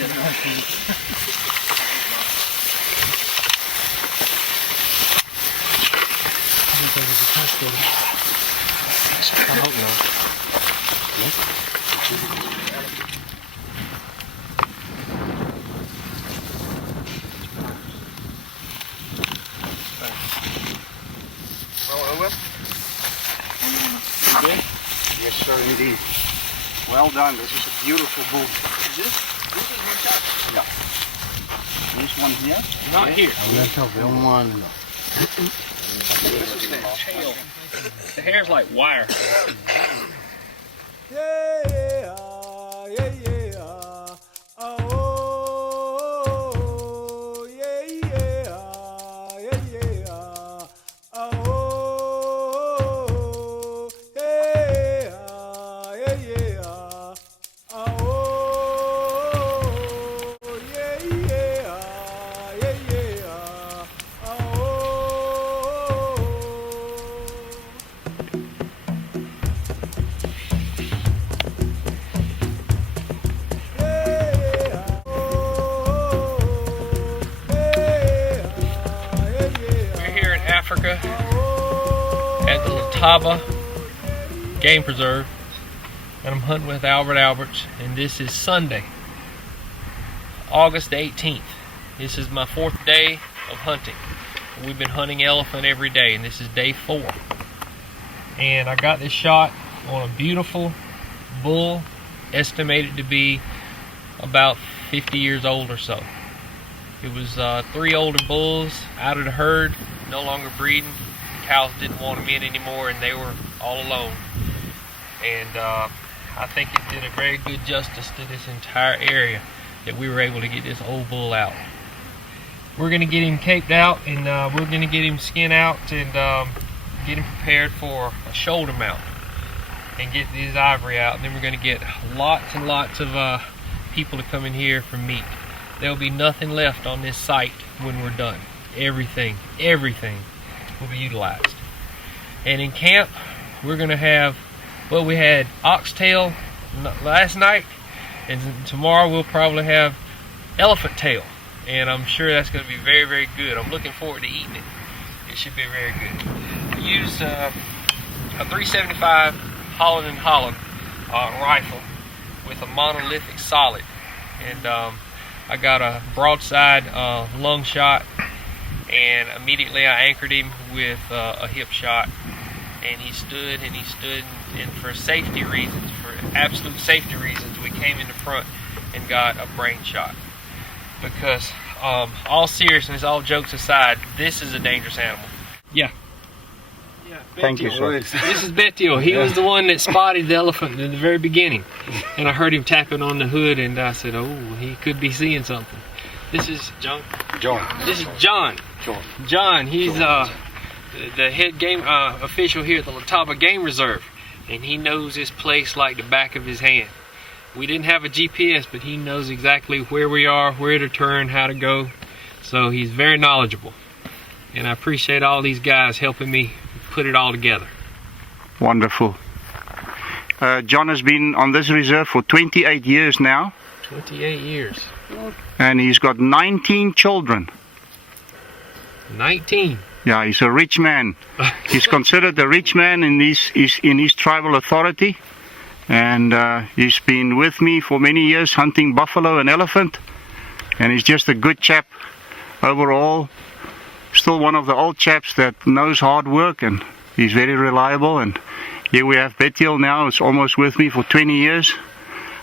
I hope not. Well, Owen? You good? Yes, sir, indeed. Well done. This is a beautiful bull. Is this is one shot? Yeah. This one here? Not here. This is the tail. The hair's like wire. Africa at the Letaba Game Preserve, and I'm hunting with Albert Alberts, and this is Sunday, August 18th. This is my 4th day of hunting. We've been hunting elephant every day, and this is day 4. And I got this shot on a beautiful bull, estimated to be about 50 years old or so. It was 3 older bulls out of the herd, no longer breeding. Cows didn't want them in anymore, and they were all alone. And I think it did a very good justice to this entire area that we were able to get this old bull out. We're going to get him caped out, and we're going to get him skin out and get him prepared for a shoulder mount and get his ivory out. And then we're going to get lots and lots of people to come in here for meat. There'll be nothing left on this site when we're done. Everything will be utilized. And in camp, we're going to have, well, we had oxtail last night, and tomorrow we'll probably have elephant tail. And I'm sure that's going to be very, very good. I'm looking forward to eating it. It should be very good. I used a 375 Holland & Holland rifle with a monolithic solid. And I got a broadside lung shot, and immediately I anchored him with a hip shot, and he stood, and for safety reasons, for absolute safety reasons, we came in the front and got a brain shot. Because all seriousness, all jokes aside, this is a dangerous animal. Yeah. Thank you, sir. This is Bettiel. He was the one that spotted the elephant in the very beginning. And I heard him tapping on the hood, and I said, oh, he could be seeing something. This is John. This is John. John, he's the head game official here at the Letaba Game Reserve. And he knows this place like the back of his hand. We didn't have a GPS, but he knows exactly where we are, where to turn, how to go. So he's very knowledgeable. And I appreciate all these guys helping me put it all together. Wonderful. John has been on this reserve for 28 years now. 28 years. And he's got 19 children. 19. Yeah, he's a rich man. He's considered a rich man in his tribal authority. And he's been with me for many years hunting buffalo and elephant. And he's just a good chap overall. Still one of the old chaps that knows hard work, and he's very reliable. And here we have Bettiel now, who's almost with me for 20 years.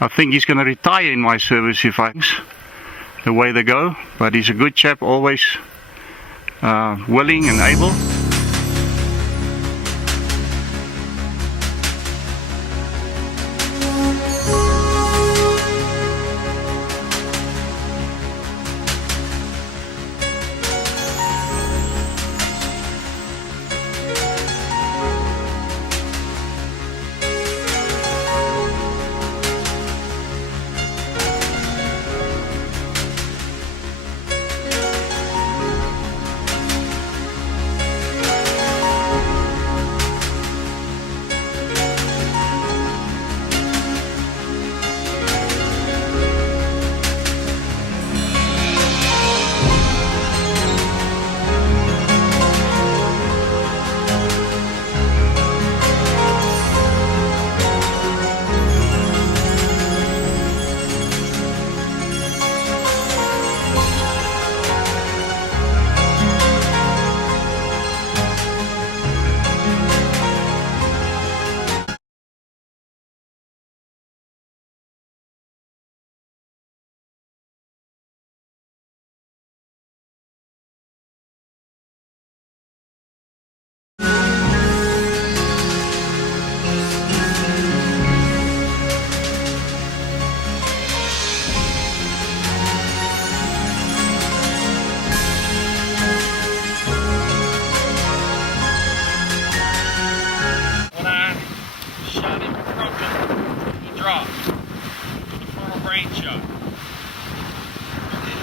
I think he's going to retire in my service if the way they go. But he's a good chap, always willing and able.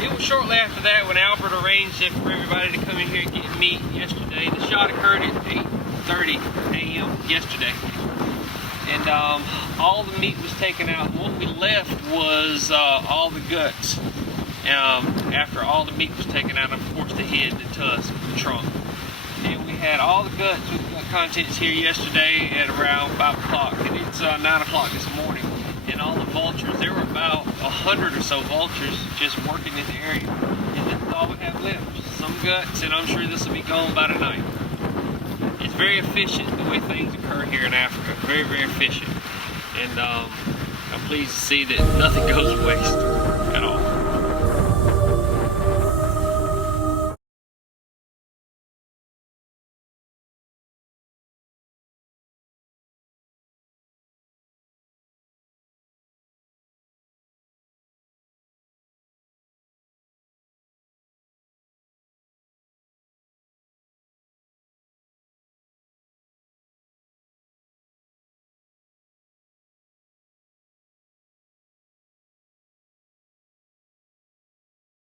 it was shortly after that when Albert arranged it for everybody to come in here and get meat yesterday. The shot occurred at 8:30 a.m. yesterday. And all the meat was taken out. What we left was all the guts. After all the meat was taken out, of course, the head, the tusk, the trunk. And we had all the guts with the gut contents here yesterday at around 5 o'clock. And it's 9 o'clock this morning. And all the vultures, there were about 100 or so vultures just working in the area. And this is all we have left. Some guts, and I'm sure this will be gone by tonight. It's very efficient the way things occur here in Africa. Very, very efficient. And I'm pleased to see that nothing goes to waste.